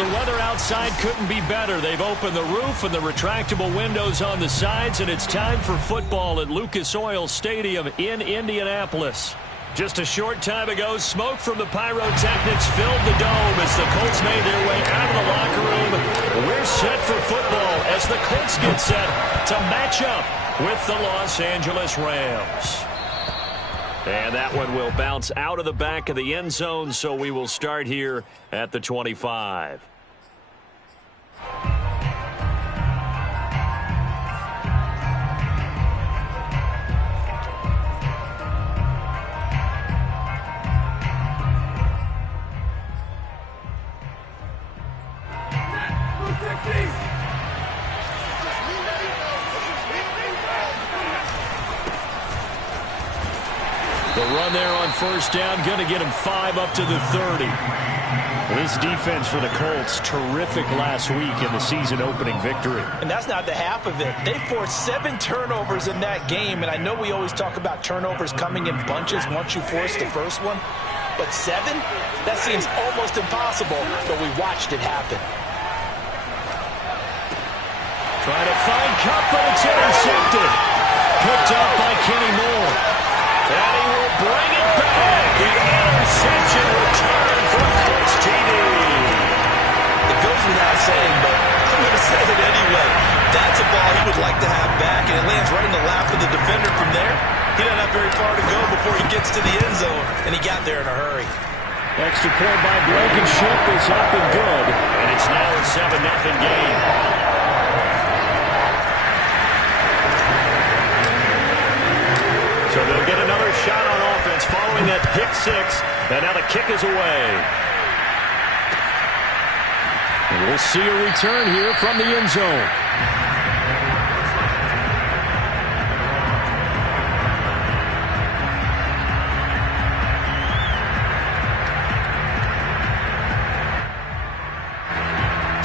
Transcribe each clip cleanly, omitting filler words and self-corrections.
the weather outside couldn't be better. They've opened the roof and the retractable windows on the sides, and it's time for football at Lucas Oil Stadium in Indianapolis. Just a short time ago, smoke from the pyrotechnics filled the dome as the Colts made their way out of the locker room. We're set for football as the Colts get set to match up with the Los Angeles Rams. And that one will bounce out of the back of the end zone, so we will start here at the 25. The run there on first down, going to get him 5 up to the 30. This defense for the Colts, terrific last week in the season-opening victory. And that's not the half of it. They forced 7 turnovers in that game, and I know we always talk about turnovers coming in bunches once you force the first one. But 7? That seems almost impossible, but we watched it happen. Trying to find Kupp, but it's intercepted. Picked up by Kenny Moore. And he will bring it back. The interception return for Colts TD. It goes without saying, but I'm going to say it anyway. That's a ball he would like to have back, and it lands right in the lap of the defender from there. He doesn't have very far to go before he gets to the end zone, and he got there in a hurry. Extra point by Blankenship is up and good. And it's now a 7-0 game. So they'll get another shot on offense following that pick 6. And now the kick is away. And we'll see a return here from the end zone.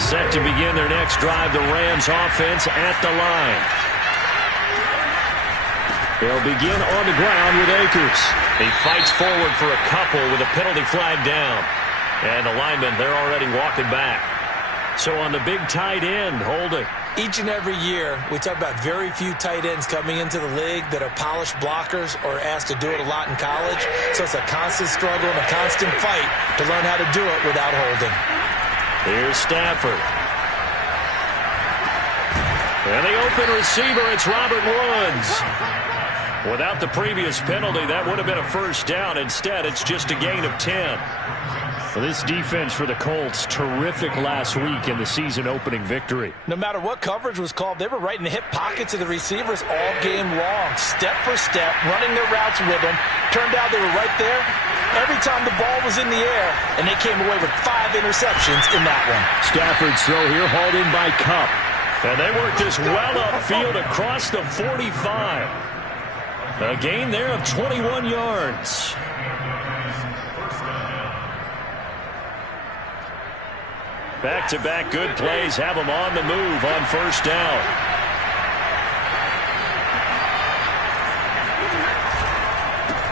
Set to begin their next drive, the Rams offense at the line. They'll begin on the ground with Akers. He fights forward for a couple with a penalty flag down. And the linemen, they're already walking back. So on the big tight end, holding. Each and every year, we talk about very few tight ends coming into the league that are polished blockers or asked to do it a lot in college. So it's a constant struggle and a constant fight to learn how to do it without holding. Here's Stafford. And the open receiver, it's Robert Woods. Without the previous penalty, that would have been a first down. Instead, it's just a gain of 10. Well, this defense for the Colts, terrific last week in the season-opening victory. No matter what coverage was called, they were right in the hip pockets of the receivers all game long, step for step, running their routes with them. Turned out they were right there every time the ball was in the air, and they came away with 5 interceptions in that one. Stafford's throw here hauled in by Kupp. And they work this well upfield across the 45. A gain there of 21 yards. Back-to-back good plays have them on the move on first down.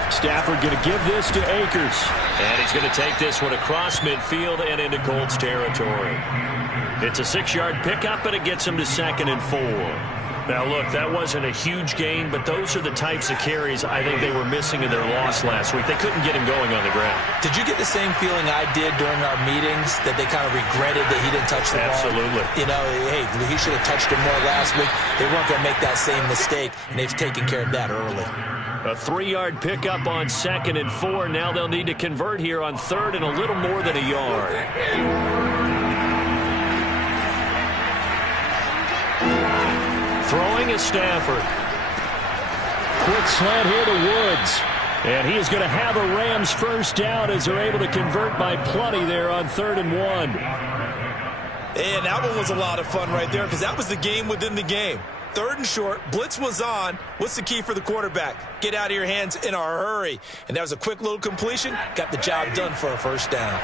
Stafford going to give this to Akers. And he's going to take this one across midfield and into Colts territory. It's a 6-yard pickup, and it gets him to 2nd and 4. Now, look, that wasn't a huge gain, but those are the types of carries I think they were missing in their loss last week. They couldn't get him going on the ground. Did you get the same feeling I did during our meetings, that they kind of regretted that he didn't touch the ball? Absolutely. You know, hey, he should have touched him more last week. They weren't going to make that same mistake, and they've taken care of that early. A 3-yard pickup on 2nd and 4. Now they'll need to convert here on 3rd and a little more than a yard. Throwing is Stafford. Quick slant here to Woods. And he is going to have a Rams first down as they're able to convert by plenty there on 3rd and 1. And that one was a lot of fun right there because that was the game within the game. 3rd and short, blitz was on. What's the key for the quarterback? Get out of your hands in a hurry. And that was a quick little completion. Got the job done for a first down.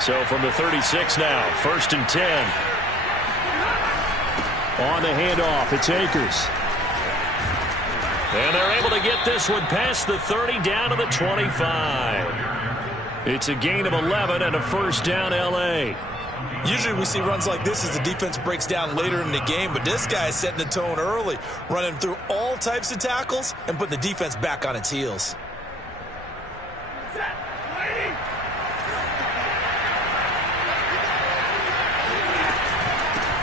So from the 36 now, 1st and 10. On the handoff, it's Akers. And they're able to get this one past the 30 down to the 25. It's a gain of 11 and a first down, L.A. Usually we see runs like this as the defense breaks down later in the game, but this guy is setting the tone early, running through all types of tackles and putting the defense back on its heels.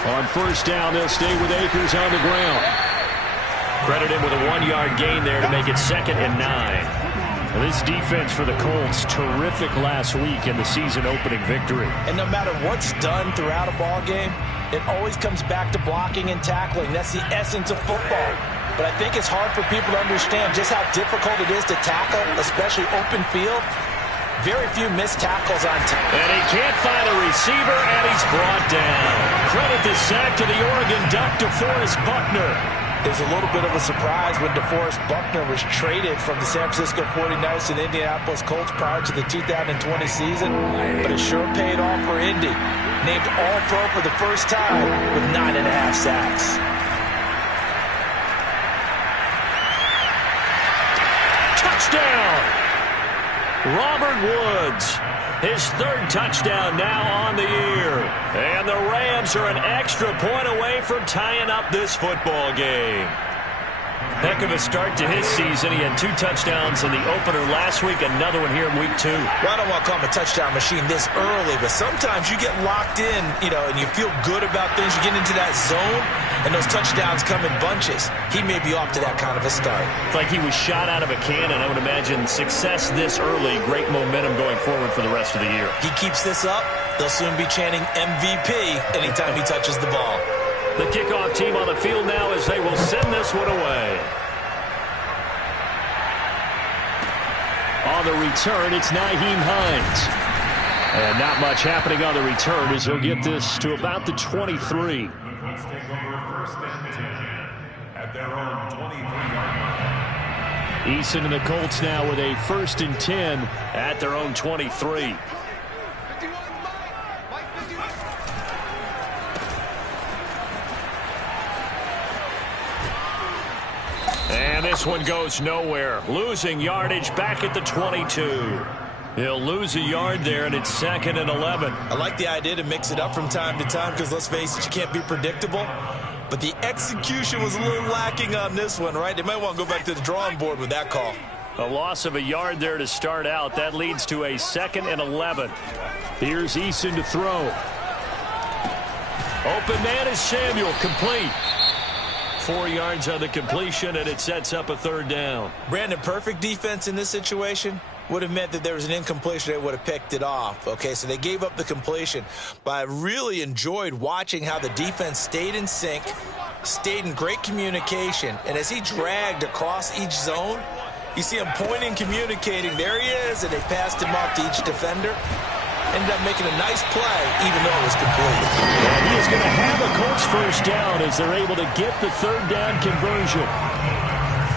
On first down, they'll stay with Akers on the ground. Credit him with a 1-yard gain there to make it 2nd and 9. Well, this defense for the Colts, terrific last week in the season-opening victory. And no matter what's done throughout a ball game, it always comes back to blocking and tackling. That's the essence of football. But I think it's hard for people to understand just how difficult it is to tackle, especially open field. Very few missed tackles on time. And he can't find a receiver, and he's brought down. Credit the sack to the Oregon Duck, DeForest Buckner. It was a little bit of a surprise when DeForest Buckner was traded from the San Francisco 49ers to the Indianapolis Colts prior to the 2020 season. But it sure paid off for Indy. Named All-Pro for the first time with 9.5 sacks. Touchdown! Robert Woods, his 3rd touchdown now on the year. And the Rams are an extra point away from tying up this football game. Heck of a start to his season. He had 2 touchdowns in the opener last week, another one here in week 2. Well, I don't want to call him a touchdown machine this early, but sometimes you get locked in, and you feel good about things. You get into that zone, and those touchdowns come in bunches. He may be off to that kind of a start. It's like he was shot out of a cannon. I would imagine success this early, great momentum going forward for the rest of the year. He keeps this up, they'll soon be chanting MVP anytime he touches the ball. The kickoff team on the field now as they will send this one away. On the return, it's Nyheim Hines. And not much happening on the return as he'll get this to about the 23. Eason and the Colts now with a 1st and 10 at their own 23. And this one goes nowhere. Losing yardage back at the 22. He'll lose a yard there, and it's 2nd and 11. I like the idea to mix it up from time to time because, let's face it, you can't be predictable. But the execution was a little lacking on this one, right? They might want to go back to the drawing board with that call. A loss of a yard there to start out. That leads to a 2nd and 11. Here's Eason to throw. Open man is Samuel, complete. 4 yards on the completion, and it sets up a 3rd down. Brandon, perfect defense in this situation would have meant that there was an incompletion. They would have picked it off. Okay, so they gave up the completion. But I really enjoyed watching how the defense stayed in sync, stayed in great communication, and as he dragged across each zone, you see him pointing, communicating. There he is, and they passed him off to each defender. Ended up making a nice play, even though it was complete. And he is going to have a Colts 1st down as they're able to get the 3rd down conversion.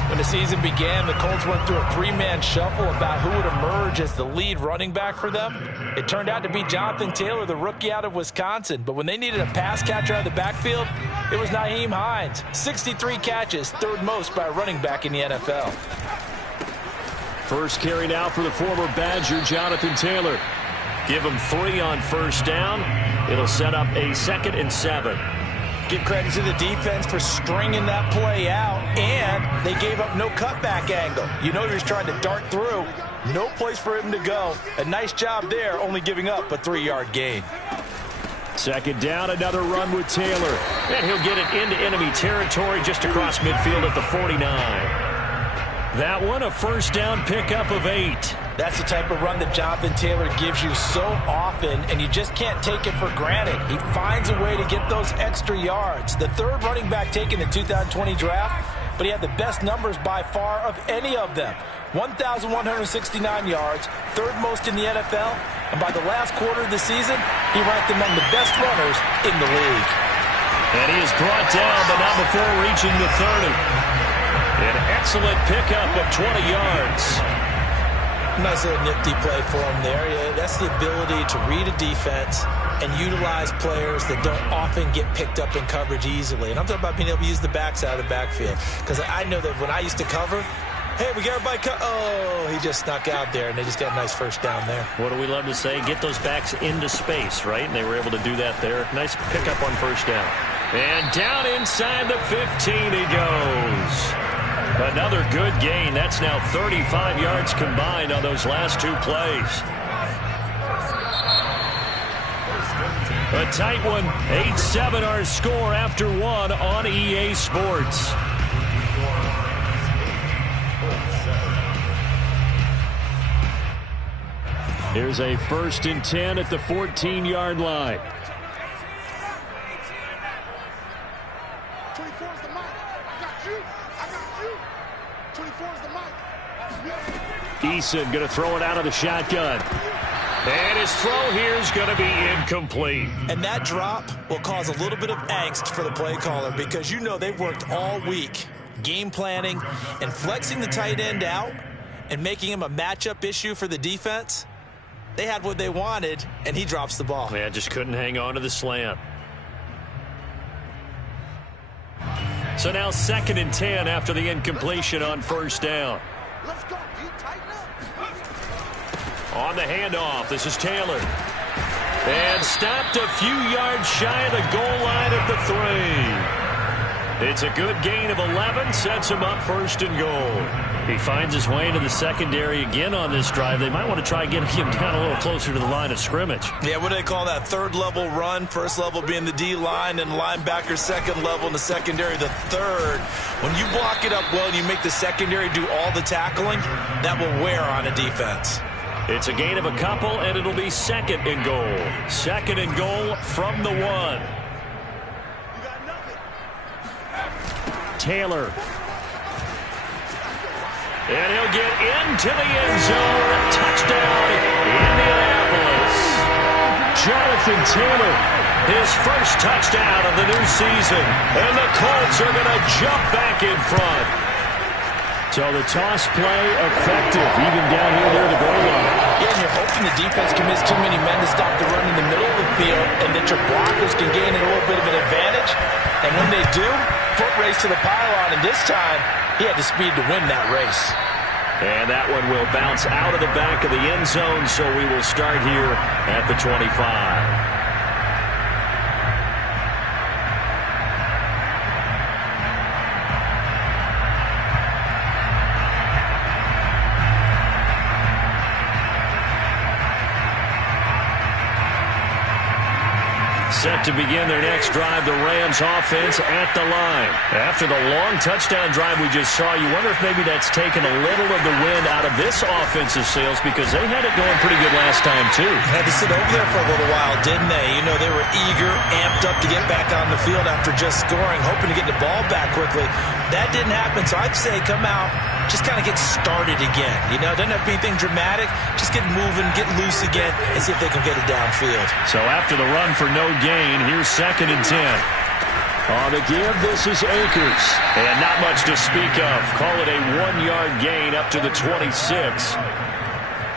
When the season began, the Colts went through a 3-man shuffle about who would emerge as the lead running back for them. It turned out to be Jonathan Taylor, the rookie out of Wisconsin. But when they needed a pass catcher out of the backfield, it was Nyheim Hines. 63 catches, 3rd most by a running back in the NFL. First carry now for the former Badger, Jonathan Taylor. Give him 3 on 1st down. It'll set up a 2nd and 7. Give credit to the defense for stringing that play out, and they gave up no cutback angle. You know he was trying to dart through. No place for him to go. A nice job there, only giving up a 3-yard gain. 2nd down, another run with Taylor. And he'll get it into enemy territory just across midfield at the 49. That one, a 1st down pickup of 8. That's the type of run that Jonathan Taylor gives you so often, and you just can't take it for granted. He finds a way to get those extra yards. The 3rd running back taken in the 2020 draft, but he had the best numbers by far of any of them. 1,169 yards, 3rd most in the NFL, and by the last quarter of the season, he ranked among the best runners in the league. And he is brought down, but not before reaching the 30. An excellent pickup of 20 yards. Nice little nifty play for him there. Yeah, that's the ability to read a defense and utilize players that don't often get picked up in coverage easily. And I'm talking about being able to use the backs out of the backfield. Because I know that when I used to cover, Hey, we got everybody cut. Oh, he just snuck out there, and they just got a nice first down there. What do we love to say? Get those backs into space, right? And they were able to do that there. Nice pickup on first down. And down inside the 15 he goes. Another good gain. That's now 35 yards combined on those last two plays. A tight one. 8-7 our score after one on EA Sports. Here's a 1st and 10 at the 14-yard line. 24 is the mic. I got you. I got you. 24 is the mic. Eason going to throw it out of the shotgun. And his throw here is going to be incomplete. And that drop will cause a little bit of angst for the play caller because you know they've worked all week game planning and flexing the tight end out and making him a matchup issue for the defense. They had what they wanted, and he drops the ball. Yeah, just couldn't hang on to the slant. So now 2nd and 10 after the incompletion on first down. Let's go. You tighten up. On the handoff, this is Taylor. And stopped a few yards shy of the goal line at the 3. It's a good gain of 11, sets him up 1st and goal. He finds his way into the secondary again on this drive. They might want to try getting him down a little closer to the line of scrimmage. Yeah, what do they call that? 3rd level run. 1st level being the D-line and linebacker, 2nd level in the secondary, the 3rd. When you block it up well and you make the secondary do all the tackling, that will wear on a defense. It's a gain of a couple, and it'll be 2nd and goal. 2nd and goal from the 1. Taylor. And he'll get into the end zone. Touchdown, Indianapolis. Jonathan Taylor, his first touchdown of the new season. And the Colts are going to jump back in front. So the toss play effective, even down here near the goal line. Yeah, and you're hoping the defense can miss too many men to stop the run in the middle of the field and that your blockers can gain a little bit of an advantage. And when they do, foot race to the pylon, and this time he had the speed to win that race. And that one will bounce out of the back of the end zone, so we will start here at the 25. Set to begin their next drive, the Rams offense at the line. After the long touchdown drive we just saw, you wonder if maybe that's taken a little of the wind out of this offensive sails because they had it going pretty good last time too. Had to sit over there for a little while, didn't they? You know, they were eager, amped up to get back on the field after just scoring, hoping to get the ball back quickly. That didn't happen, so I'd say come out, just kind of get started again. You know, doesn't have to be anything dramatic. Just get moving, get loose again, and see if they can get it downfield. So after the run for no gain, here's 2nd and 10. On the give, this is Akers. And not much to speak of. Call it a 1-yard gain up to the 26.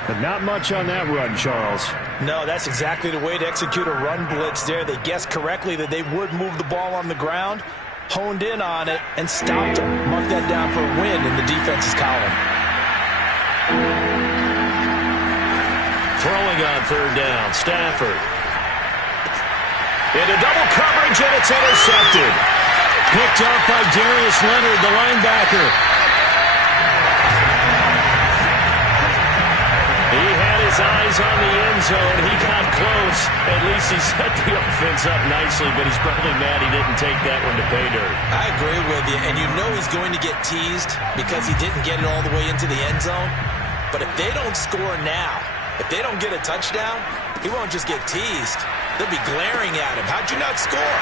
But not much on that run, Charles. No, that's exactly the way to execute a run blitz there. They guessed correctly that they would move the ball on the ground, honed in on it, and stopped them. Mark that down for a win in the defense's column. Throwing on 3rd down, Stafford. Into double coverage, and it's intercepted. Picked up by Darius Leonard, the linebacker. He had his eyes on the end zone. He got close. At least he set the offense up nicely, but he's probably mad he didn't take that one to pay dirt. I agree with you, and you know he's going to get teased because he didn't get it all the way into the end zone. But if they don't score now, if they don't get a touchdown, he won't just get teased. They'll be glaring at him. How'd you not score?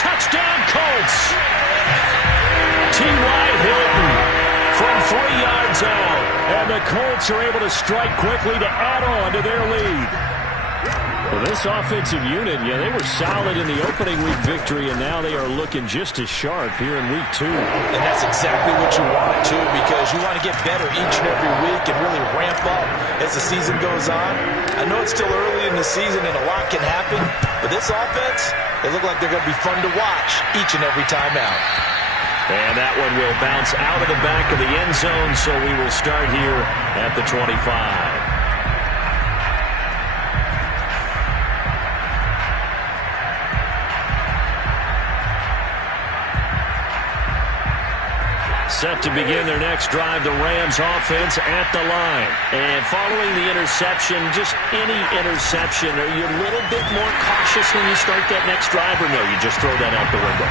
Touchdown, Colts! T.Y. Hilton from 3 yards out. And the Colts are able to strike quickly to add on to their lead. Well, this offensive unit, yeah, they were solid in the opening week victory, and now they are looking just as sharp here in week 2. And that's exactly what you want, too, because you want to get better each and every week and really ramp up as the season goes on. I know it's still early in the season and a lot can happen, but this offense, they look like they're going to be fun to watch each and every time out. And that one will bounce out of the back of the end zone, so we will start here at the 25. Set to begin their next drive, the Rams offense at the line. And following the interception, just any interception, are you a little bit more cautious when you start that next drive, or no, you just throw that out the window?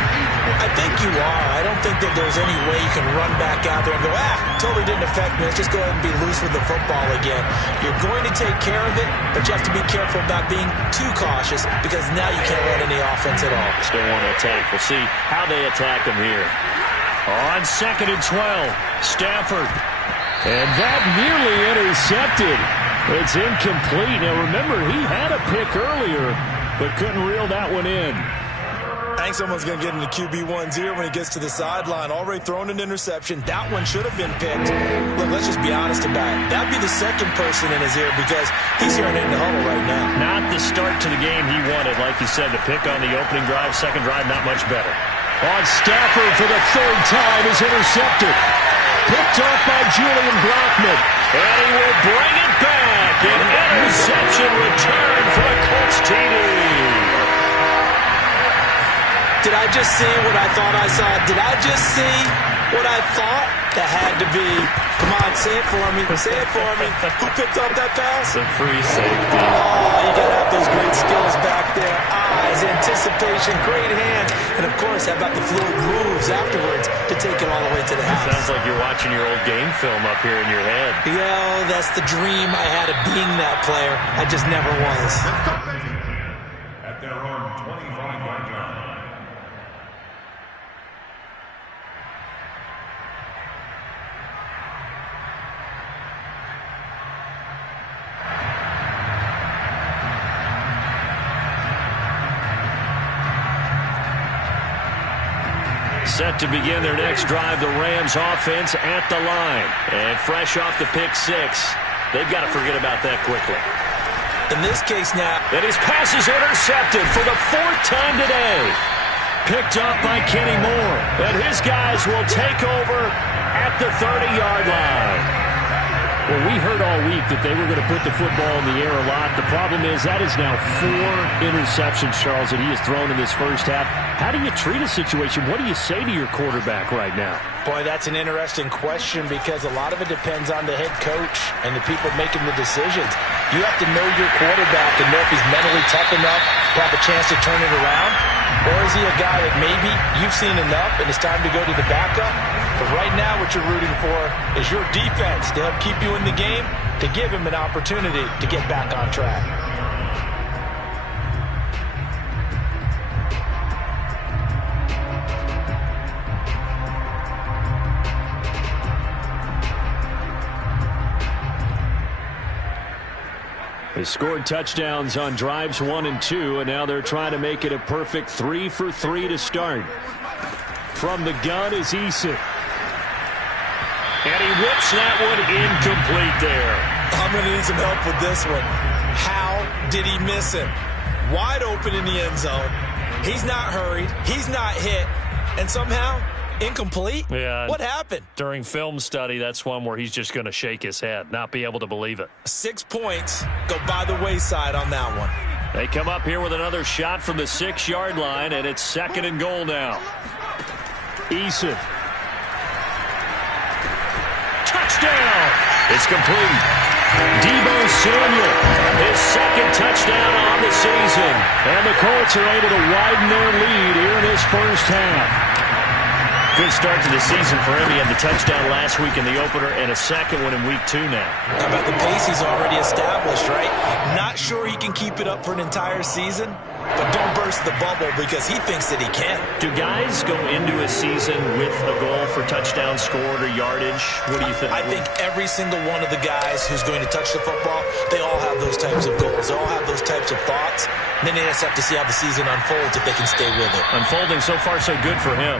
I think you are. I don't think that there's any way you can run back out there and go, totally didn't affect me. Let's just go ahead and be loose with the football again. You're going to take care of it, but you have to be careful about being too cautious because now you can't run any offense at all. Still want to attack. We'll see how they attack them here. On 2nd and 12, Stafford. And that nearly intercepted. It's incomplete. Now, remember, he had a pick earlier, but couldn't reel that one in. I think someone's going to get into QB1's ear when he gets to the sideline. Already thrown an interception. That one should have been picked. Look, let's just be honest about it. That would be the second person in his ear because he's hearing it in the huddle right now. Not the start to the game he wanted. Like you said, the pick on the opening drive, second drive, not much better. On Stafford for the third time is intercepted. Picked off by Julian Blackmon. And he will bring it back. An interception return for a Colts TD. Did I just see what I thought I saw? Did I just see what I thought? That had to be. Come on, say it for me. Say it for me. Who picked up that pass? The free safety. Oh, you got to have those great skills back there. Eyes, anticipation, great hands. And, of course, how about the fluid moves afterwards to take it all the way to the house? Sounds like you're watching your old game film up here in your head. Yeah, that's the dream I had of being that player. I just never was. At their own 25-yard line. Set to begin their next drive, the Rams offense at the line. And fresh off the pick six, they've got to forget about that quickly. In this case now. And his pass is intercepted for the fourth time today. Picked up by Kenny Moore. And his guys will take over at the 30-yard line. Well, we heard all week that they were going to put the football in the air a lot. The problem is that is now 4 interceptions, Charles, that he has thrown in this first half. How do you treat a situation? What do you say to your quarterback right now? Boy, that's an interesting question because a lot of it depends on the head coach and the people making the decisions. You have to know your quarterback and know if he's mentally tough enough to have a chance to turn it around. Or is he a guy that maybe you've seen enough and it's time to go to the backup? But right now what you're rooting for is your defense to help keep you in the game, to give him an opportunity to get back on track. They scored touchdowns on drives 1 and 2, and now they're trying to make it a perfect 3 for 3 to start. From the gun is Eason. And he whips that one incomplete there. I'm going to need some help with this one. How did he miss him? Wide open in the end zone. He's not hurried. He's not hit. And somehow, incomplete? Yeah. What happened? During film study, that's one where he's just going to shake his head, not be able to believe it. 6 points go by the wayside on that one. They come up here with another shot from the 6-yard line, and it's 2nd and goal now. Eason. Touchdown! It's complete. Deebo Samuel, his 2nd touchdown on the season. And the Colts are able to widen their lead here in this first half. Good start to the season for him. He had the touchdown last week in the opener and a second one in week 2 now. How about the pace he's already established, right? Not sure he can keep it up for an entire season, but don't burst the bubble because he thinks that he can. Do guys go into a season with a goal for touchdowns scored or yardage? What do you think? I think every single one of the guys who's going to touch the football, they all have those types of goals. They all have those types of thoughts. And then they just have to see how the season unfolds if they can stay with it. Unfolding so far so good for him.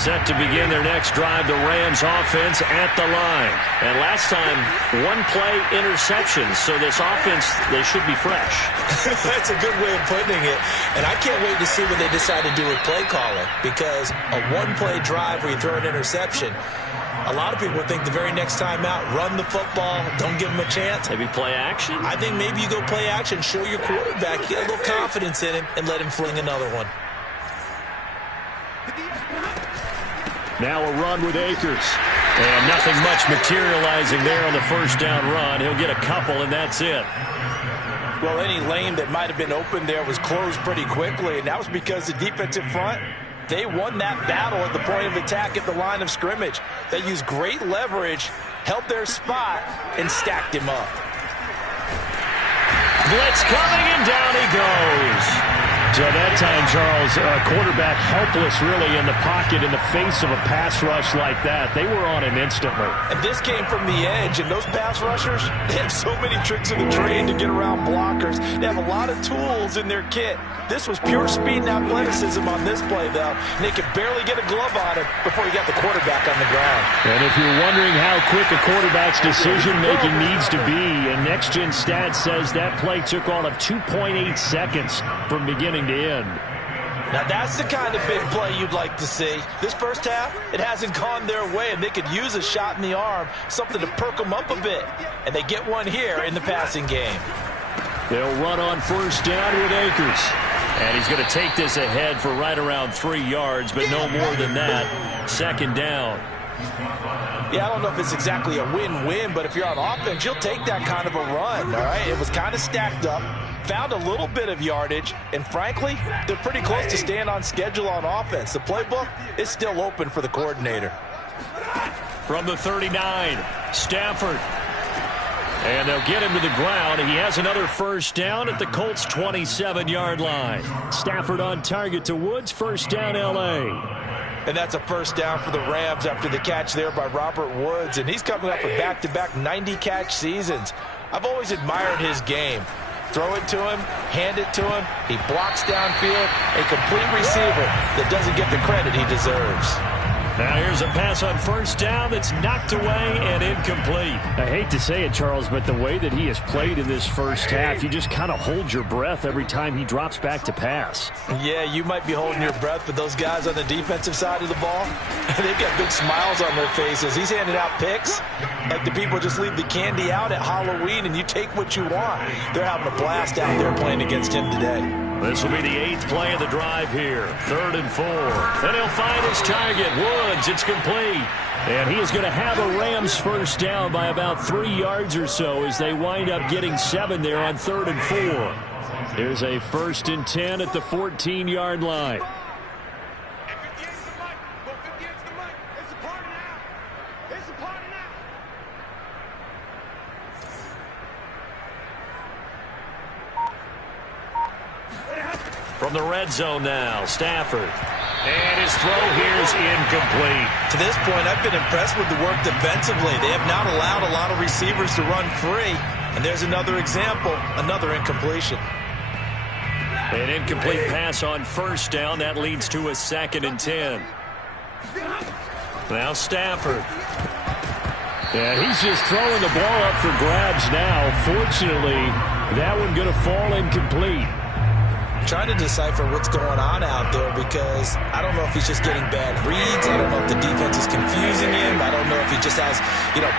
Set to begin their next drive, the Rams offense at the line. And last time, one-play interceptions, so this offense, they should be fresh. That's a good way of putting it. And I can't wait to see what they decide to do with play calling, because a one-play drive where you throw an interception, a lot of people think the very next time out, run the football, don't give them a chance. Maybe play action? I think maybe you go play action, show your quarterback, get a little confidence in him, and let him fling another one. Now a run with Akers. And nothing much materializing there on the first down run. He'll get a couple, and that's it. Well, any lane that might have been open there was closed pretty quickly, and that was because the defensive front, they won that battle at the point of attack at the line of scrimmage. They used great leverage, held their spot, and stacked him up. Blitz coming, and down he goes. So that time, Charles, quarterback helpless really in the pocket in the face of a pass rush like that. They were on him instantly. And this came from the edge, and those pass rushers, they have so many tricks of the trade to get around blockers. They have a lot of tools in their kit. This was pure speed and athleticism on this play, though. And they could barely get a glove on him before he got the quarterback on the ground. And if you're wondering how quick a quarterback's decision-making needs to be, and Next Gen Stats says that play took all of 2.8 seconds from beginning to end. Now that's the kind of big play you'd like to see. This first half, it hasn't gone their way, and they could use a shot in the arm, something to perk them up a bit. And they get one here in the passing game. They'll run on first down with Akers. And he's going to take this ahead for right around 3 yards, but no more than that. Second down. Yeah, I don't know if it's exactly a win-win, but if you're on offense, you'll take that kind of a run, all right? It was kind of stacked up, found a little bit of yardage, and frankly, they're pretty close to staying on schedule on offense. The playbook is still open for the coordinator. From the 39, Stafford. And they'll get him to the ground. He has another first down at the Colts' 27-yard line. Stafford on target to Woods, first down L.A. And that's a first down for the Rams after the catch there by Robert Woods. And he's coming up with back-to-back 90-catch seasons. I've always admired his game. Throw it to him, hand it to him. He blocks downfield, a complete receiver that doesn't get the credit he deserves. Now here's a pass on first down that's knocked away and incomplete. I hate to say it, Charles, but the way that he has played in this first half, you just kind of hold your breath every time he drops back to pass. Yeah, you might be holding your breath, but those guys on the defensive side of the ball, they've got big smiles on their faces. He's handing out picks like the people just leave the candy out at Halloween and you take what you want. They're having a blast out there playing against him today. This will be the 8th play of the drive here. 3rd and 4. And he'll find his target. Woods, it's complete. And he is going to have a Rams first down by about 3 yards or so as they wind up getting 7 there on 3rd and 4. Here's a 1st and 10 at the 14-yard line. From the red zone now, Stafford. And his throw here is incomplete. To this point, I've been impressed with the work defensively. They have not allowed a lot of receivers to run free. And there's another example, another incompletion. An incomplete pass on first down. That leads to a 2nd and 10. Now Stafford. Yeah, he's just throwing the ball up for grabs now. Fortunately, that one going to fall incomplete. Trying to decipher what's going on out there because I don't know if he's just getting bad reads. I don't know if the defense is confusing him. I don't know if he just has,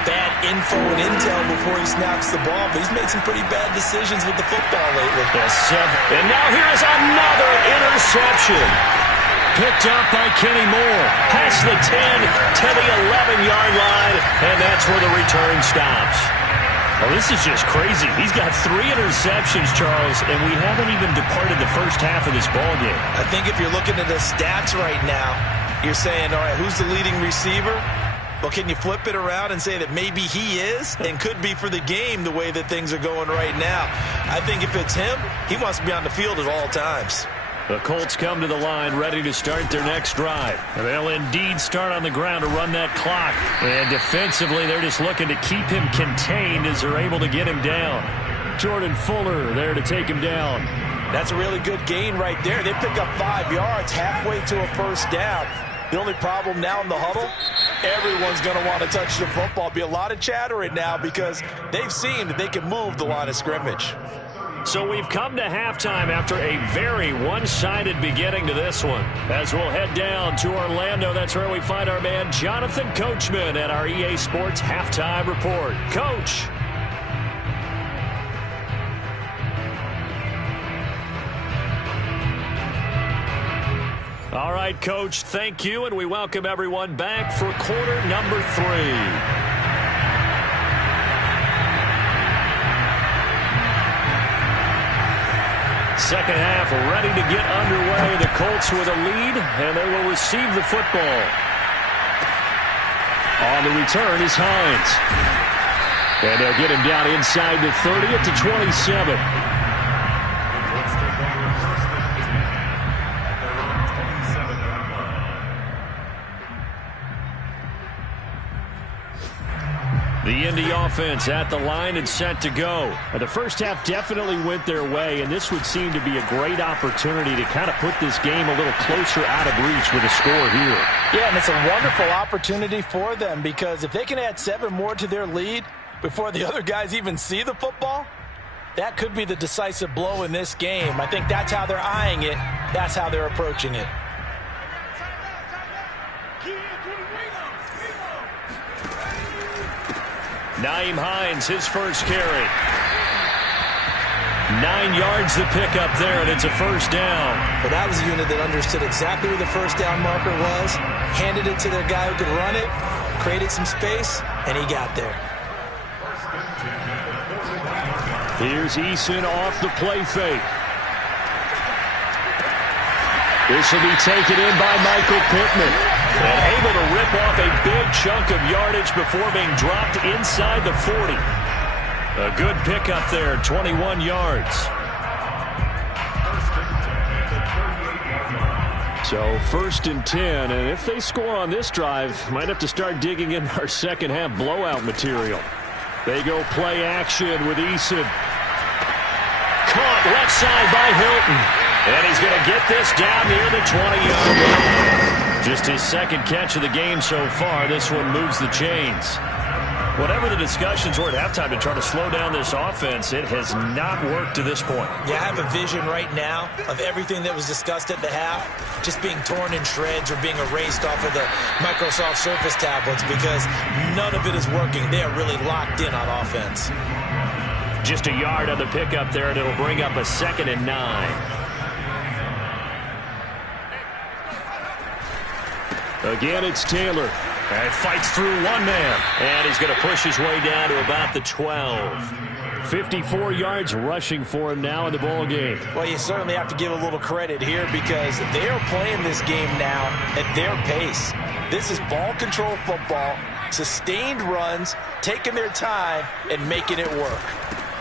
bad info and intel before he snaps the ball. But he's made some pretty bad decisions with the football lately. And now here is another interception. Picked up by Kenny Moore. Past the 10 to the 11-yard line. And that's where the return stops. Oh, this is just crazy. He's got 3 interceptions, Charles, and we haven't even departed the first half of this ballgame. I think if you're looking at the stats right now, you're saying, all right, who's the leading receiver? Well, can you flip it around and say that maybe he is and could be for the game the way that things are going right now? I think if it's him, he wants to be on the field at all times. The Colts come to the line ready to start their next drive. They'll indeed start on the ground to run that clock. And defensively, they're just looking to keep him contained as they're able to get him down. Jordan Fuller there to take him down. That's a really good gain right there. They pick up 5 yards halfway to a first down. The only problem now in the huddle, everyone's going to want to touch the football. Be a lot of chatter right now because they've seen that they can move the line of scrimmage. So we've come to halftime after a very one-sided beginning to this one. As we'll head down to Orlando, that's where we find our man Jonathan Coachman at our EA Sports Halftime Report. Coach. All right, Coach, thank you, and we welcome everyone back for quarter number 3. Second half ready to get underway. The Colts with a lead, and they will receive the football. On the return is Hines. And they'll get him down inside the 30 to 27. The Indy offense at the line and set to go. The first half definitely went their way, and this would seem to be a great opportunity to kind of put this game a little closer out of reach with a score here. Yeah, and it's a wonderful opportunity for them because if they can add 7 more to their lead before the other guys even see the football, that could be the decisive blow in this game. I think that's how they're eyeing it. That's how they're approaching it. Nyheim Hines, his first carry. 9 yards the pickup there, and it's a first down. Well, that was a unit that understood exactly where the first down marker was, handed it to their guy who could run it, created some space, and he got there. Here's Eason off the play fake. This will be taken in by Michael Pittman. And able to rip off a big chunk of yardage before being dropped inside the 40. A good pickup there, 21 yards. So 1st and 10, and if they score on this drive, might have to start digging in our second half blowout material. They go play action with Eason. Caught left side by Hilton. And he's going to get this down near the 20-yard line. Just his second catch of the game so far. This one moves the chains. Whatever the discussions were at halftime to try to slow down this offense, it has not worked to this point. Yeah, I have a vision right now of everything that was discussed at the half just being torn in shreds or being erased off of the Microsoft Surface tablets because none of it is working. They are really locked in on offense. Just a yard on the pickup there, and it'll bring up a 2nd and 9. Again, it's Taylor. And fights through one man. And he's going to push his way down to about the 12. 54 yards rushing for him now in the ball game. Well, you certainly have to give a little credit here because they are playing this game now at their pace. This is ball control football, sustained runs, taking their time, and making it work.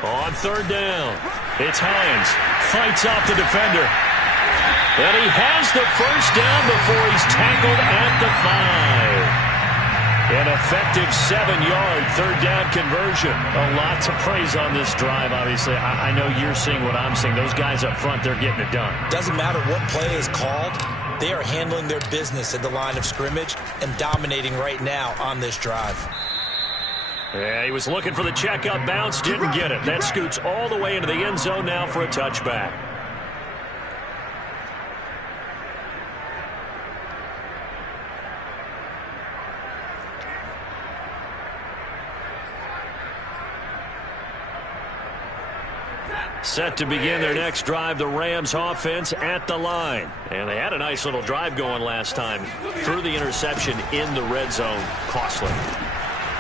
On 3rd down, it's Hines. Fights off the defender. And he has the first down before he's tackled at the 5. An effective 7-yard 3rd down conversion. A lot to praise on this drive, obviously. I know you're seeing what I'm seeing. Those guys up front, they're getting it done. Doesn't matter what play is called. They are handling their business at the line of scrimmage and dominating right now on this drive. Yeah, he was looking for the checkup bounce, didn't get it. That scoots all the way into the end zone now for a touchback. Set to begin their next drive, the Rams offense at the line. And they had a nice little drive going last time. Threw the interception in the red zone. Costly.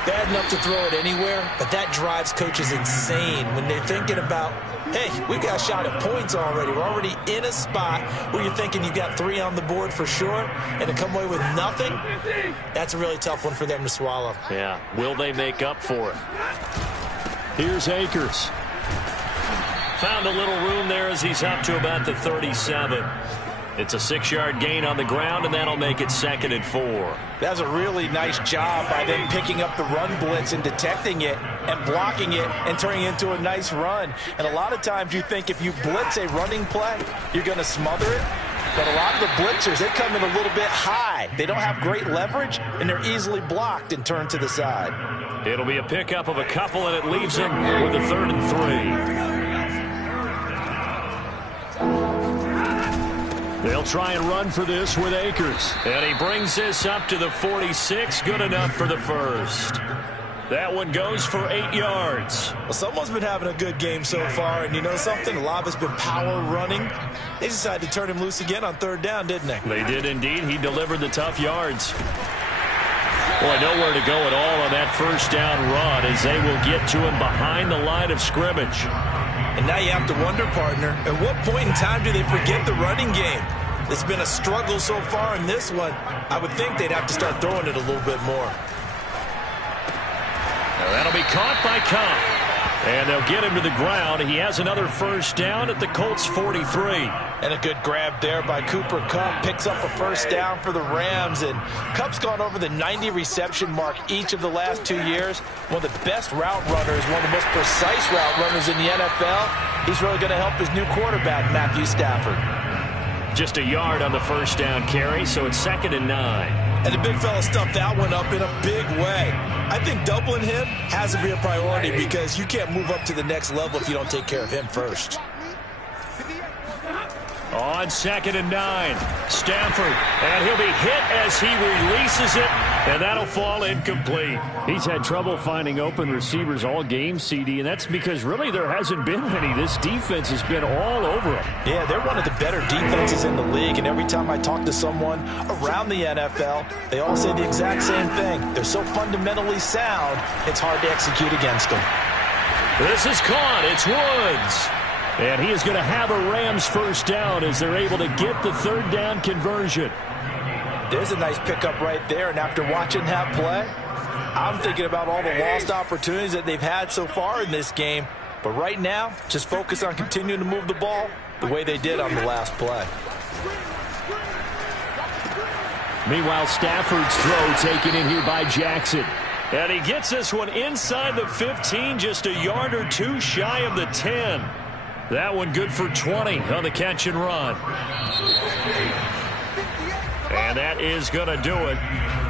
Bad enough to throw it anywhere, but that drives coaches insane when they're thinking about, hey, we've got a shot at points already. We're already in a spot where you're thinking you got 3 on the board for sure, and to come away with nothing, that's a really tough one for them to swallow. Yeah, will they make up for it? Here's Akers. Found a little room there as he's up to about the 37. It's a 6-yard gain on the ground, and that'll make it 2nd and 4. That's a really nice job by them picking up the run blitz and detecting it and blocking it and turning it into a nice run. And a lot of times you think if you blitz a running play, you're going to smother it. But a lot of the blitzers, they come in a little bit high. They don't have great leverage, and they're easily blocked and turned to the side. It'll be a pickup of a couple, and it leaves them with a 3rd and 3. They'll try and run for this with Akers. And he brings this up to the 46. Good enough for the first. That one goes for 8 yards. Well, someone's been having a good game so far, and you know something? A lot of it's been power running. They decided to turn him loose again on 3rd down, didn't they? They did indeed. He delivered the tough yards. Boy, nowhere to go at all on that 1st down run as they will get to him behind the line of scrimmage. And now you have to wonder, partner, at what point in time do they forget the running game? It's been a struggle so far in this one. I would think they'd have to start throwing it a little bit more. Now that'll be caught by Cobb. And they'll get him to the ground. He has another 1st down at the Colts 43. And a good grab there by Cooper Kupp. Picks up a 1st down for the Rams. And Kupp's gone over the 90 reception mark each of the last 2 years. One of the best route runners, one of the most precise route runners in the NFL. He's really going to help his new quarterback, Matthew Stafford. Just a yard on the 1st down carry, so it's 2nd and 9. And the big fella stuffed that one up in a big way. I think doubling him has to be a priority because you can't move up to the next level if you don't take care of him first. On 2nd and 9, Stafford, and he'll be hit as he releases it, and that'll fall incomplete. He's had trouble finding open receivers all game, CD, and that's because really there hasn't been many. This defense has been all over him. Yeah, they're one of the better defenses in the league, and every time I talk to someone around the NFL, they all say the exact same thing. They're so fundamentally sound, it's hard to execute against them. This is caught. It's Woods. And he is going to have a Rams 1st down as they're able to get the 3rd down conversion. There's a nice pickup right there, and after watching that play, I'm thinking about all the lost opportunities that they've had so far in this game. But right now, just focus on continuing to move the ball the way they did on the last play. Meanwhile, Stafford's throw taken in here by Jackson. And he gets this one inside the 15, just a yard or 2 shy of the 10. That one good for 20 on the catch and run. And that is going to do it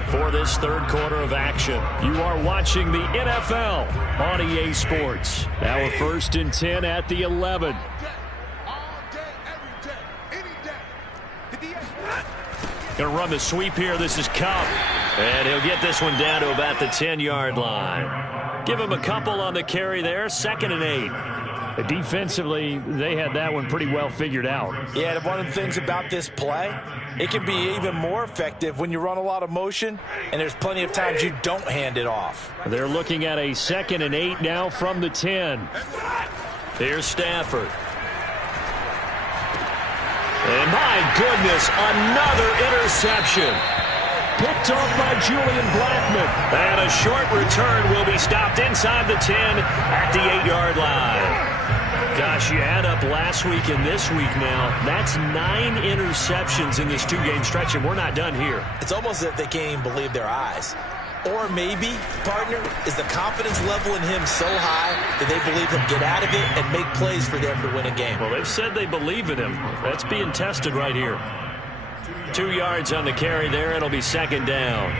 for this 3rd quarter of action. You are watching the NFL on EA Sports. Now a 1st and 10 at the 11. Going to run the sweep here. This is Kupp. And he'll get this one down to about the 10-yard line. Give him a couple on the carry there. 2nd and 8. Defensively, they had that one pretty well figured out. Yeah, and one of the things about this play, it can be even more effective when you run a lot of motion, and there's plenty of times you don't hand it off. They're looking at a 2nd and 8 now from the 10. Here's Stafford. And my goodness, another interception. Picked off by Julian Blackmon. And a short return will be stopped inside the 10 at the 8-yard line. Gosh, you add up last week and this week now, that's 9 interceptions in this 2-game stretch, and we're not done here. It's almost as if they can't even believe their eyes. Or maybe, partner, is the confidence level in him so high that they believe he'll get out of it and make plays for them to win a game. Well, they've said they believe in him. That's being tested right here. 2 yards on the carry there. It'll be 2nd down.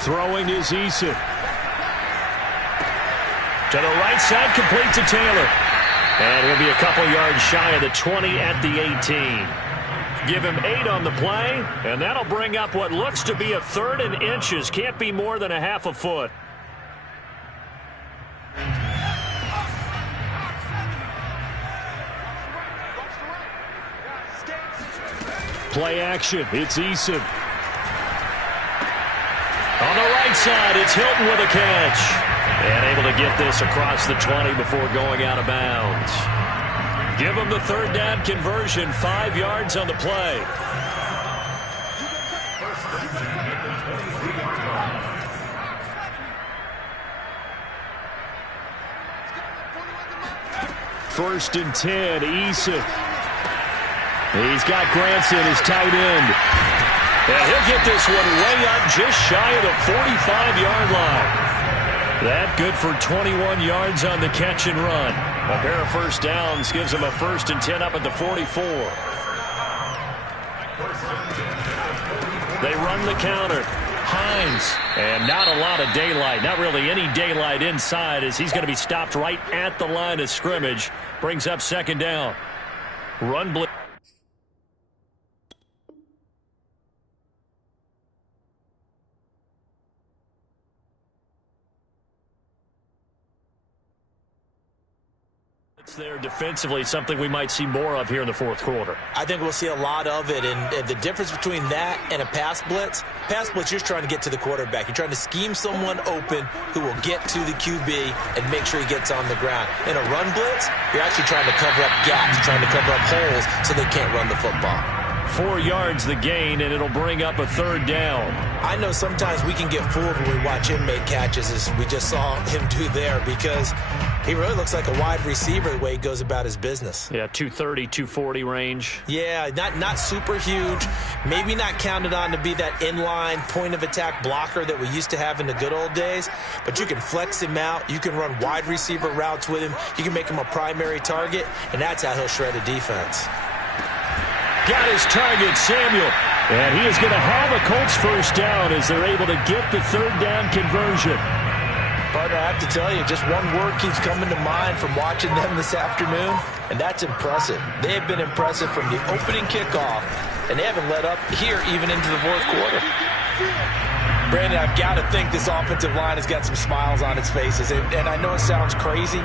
Throwing is Eason. To the right side, complete to Taylor. And he'll be a couple yards shy of the 20 at the 18. Give him 8 on the play, and that'll bring up what looks to be a 3rd and inches. Can't be more than a half a foot. Play action. It's Eason. On the right side, it's Hilton with a catch. And able to get this across the 20 before going out of bounds. Give him the 3rd down conversion, 5 yards on the play. 1st and 10. Eason. He's got Granson, his tight end. And he'll get this one way up just shy of the 45-yard line. That good for 21 yards on the catch and run. A pair of first downs gives him a 1st and 10 up at the 44. They run the counter. Hines. And not a lot of daylight. Not really any daylight inside as he's going to be stopped right at the line of scrimmage. Brings up 2nd down. Run blitz. There defensively, something we might see more of here in the 4th quarter. I think we'll see a lot of it, and the difference between that and a pass blitz, you're trying to get to the quarterback. You're trying to scheme someone open who will get to the QB and make sure he gets on the ground. In a run blitz, you're actually trying to cover up gaps, trying to cover up holes so they can't run the football. 4 yards the gain, and it'll bring up a 3rd down. I know sometimes we can get fooled when we watch him make catches, as we just saw him do there, because he really looks like a wide receiver the way he goes about his business. Yeah, 230, 240 range. Yeah, not super huge. Maybe not counted on to be that inline point-of-attack blocker that we used to have in the good old days, but you can flex him out. You can run wide receiver routes with him. You can make him a primary target, and that's how he'll shred a defense. Got his target, Samuel. And he is going to have a Colts 1st down as they're able to get the 3rd down conversion. Partner, I have to tell you, just one word keeps coming to mind from watching them this afternoon, and that's impressive. They have been impressive from the opening kickoff, and they haven't let up here even into the 4th quarter. Brandon, I've got to think this offensive line has got some smiles on its faces, and I know it sounds crazy,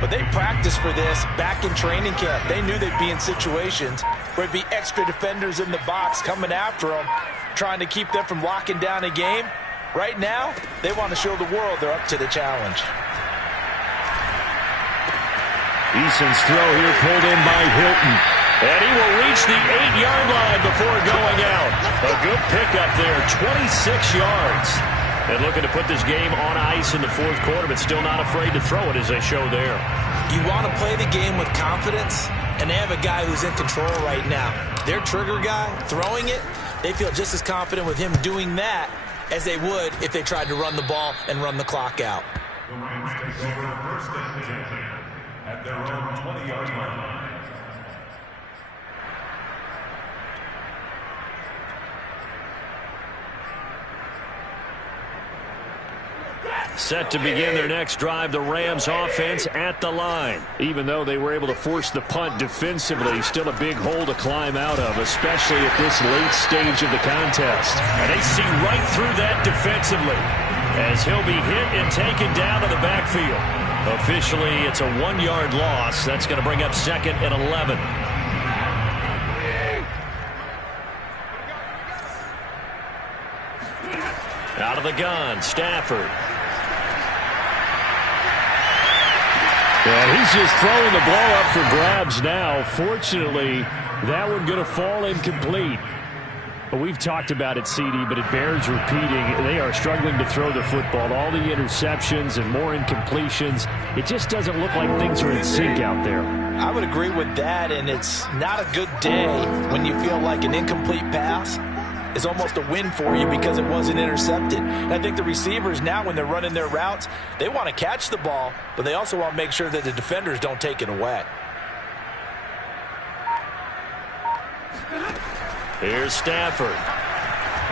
but they practiced for this back in training camp. They knew they'd be in situations where there'd be extra defenders in the box coming after them, trying to keep them from locking down a game. Right now, they want to show the world they're up to the challenge. Eason's throw here pulled in by Hilton. And he will reach the 8-yard line before going out. A good pickup there, 26 yards. And looking to put this game on ice in the 4th quarter, but still not afraid to throw it as they show there. You want to play the game with confidence, and they have a guy who's in control right now. Their trigger guy, throwing it, they feel just as confident with him doing that as they would if they tried to run the ball and run the clock out. The Rams take over 1st and 10 at their own 20-yard line. Set to begin their next drive, the Rams offense at the line. Even though they were able to force the punt defensively, still a big hole to climb out of, especially at this late stage of the contest. And they see right through that defensively as he'll be hit and taken down to the backfield. Officially, it's a 1-yard loss. That's going to bring up 2nd and 11. Out of the gun, Stafford. And he's just throwing the ball up for grabs now. Fortunately, that one going to fall incomplete. But we've talked about it, CD, but it bears repeating. They are struggling to throw the football. All the interceptions and more incompletions. It just doesn't look like things are in sync out there. I would agree with that, and it's not a good day when you feel like an incomplete pass is almost a win for you because it wasn't intercepted. And I think the receivers now, when they're running their routes, they want to catch the ball, but they also want to make sure that the defenders don't take it away. Here's Stafford.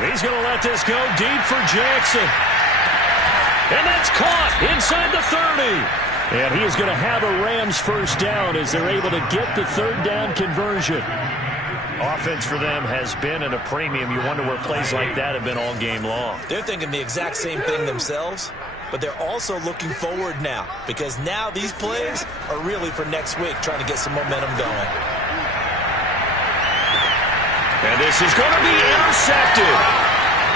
He's going to let this go deep for Jackson. And that's caught inside the 30. And he is going to have a Rams 1st down as they're able to get the 3rd down conversion. Offense for them has been at a premium. You wonder where plays like that have been all game long. They're thinking the exact same thing themselves, but they're also looking forward now because now these plays are really for next week, trying to get some momentum going. And this is going to be intercepted.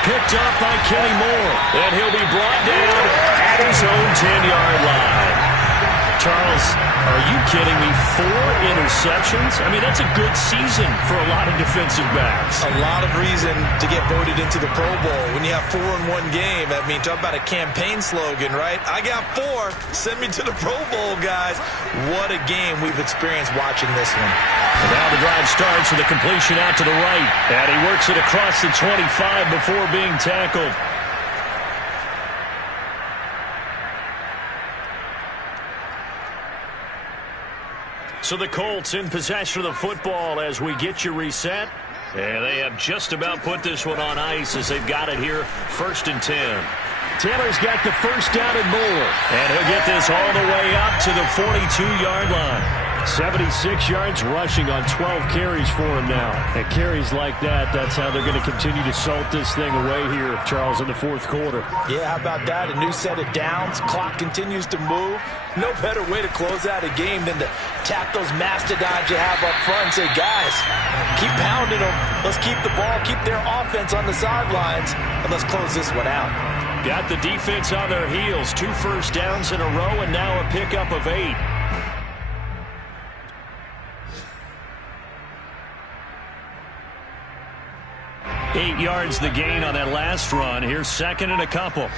Picked up by Kenny Moore. And he'll be brought down at his own 10-yard line. Charles, are you kidding me? 4 interceptions? I mean, that's a good season for a lot of defensive backs. A lot of reason to get voted into the Pro Bowl. When you have 4 in one game, I mean, talk about a campaign slogan, right? I got 4. Send me to the Pro Bowl, guys. What a game we've experienced watching this one. And now the drive starts with a completion out to the right. And he works it across the 25 before being tackled. So the Colts in possession of the football as we get you reset. And they have just about put this one on ice as they've got it here, 1st and 10. Taylor's got the first down and more. And he'll get this all the way up to the 42-yard line. 76 yards rushing on 12 carries for him now. And carries like that, that's how they're going to continue to salt this thing away here, Charles, in the 4th quarter. Yeah, how about that? A new set of downs. Clock continues to move. No better way to close out a game than to tap those mastodons you have up front and say, guys, keep pounding them. Let's keep the ball, keep their offense on the sidelines, and let's close this one out. Got the defense on their heels. 2 first downs in a row, and now a pickup of 8. Eight yards the gain on that last run. Here's 2nd and a couple.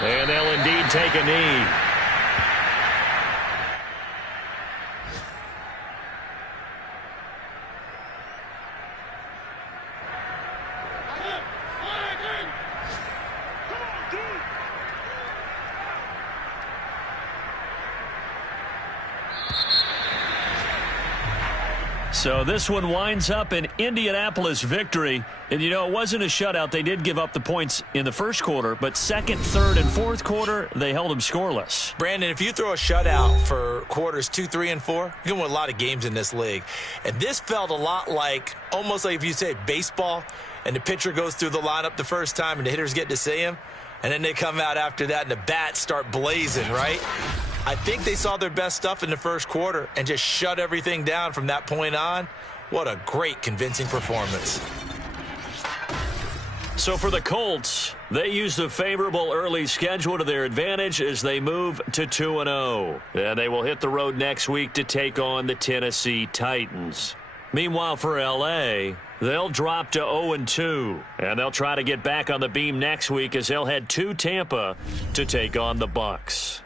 And they'll indeed take a knee. So this one winds up an Indianapolis victory. And, you know, it wasn't a shutout. They did give up the points in the 1st quarter, but 2nd, 3rd, and 4th quarter, they held them scoreless. Brandon, if you throw a shutout for quarters 2, 3, and 4, you're going to win a lot of games in this league. And this felt a lot like, almost like if you say baseball, and the pitcher goes through the lineup the first time and the hitters get to see him, and then they come out after that and the bats start blazing, right? I think they saw their best stuff in the 1st quarter and just shut everything down from that point on. What a great, convincing performance. So for the Colts, they use the favorable early schedule to their advantage as they move to 2-0. And they will hit the road next week to take on the Tennessee Titans. Meanwhile, for L.A., they'll drop to 0-2. And they'll try to get back on the beam next week as they'll head to Tampa to take on the Bucs.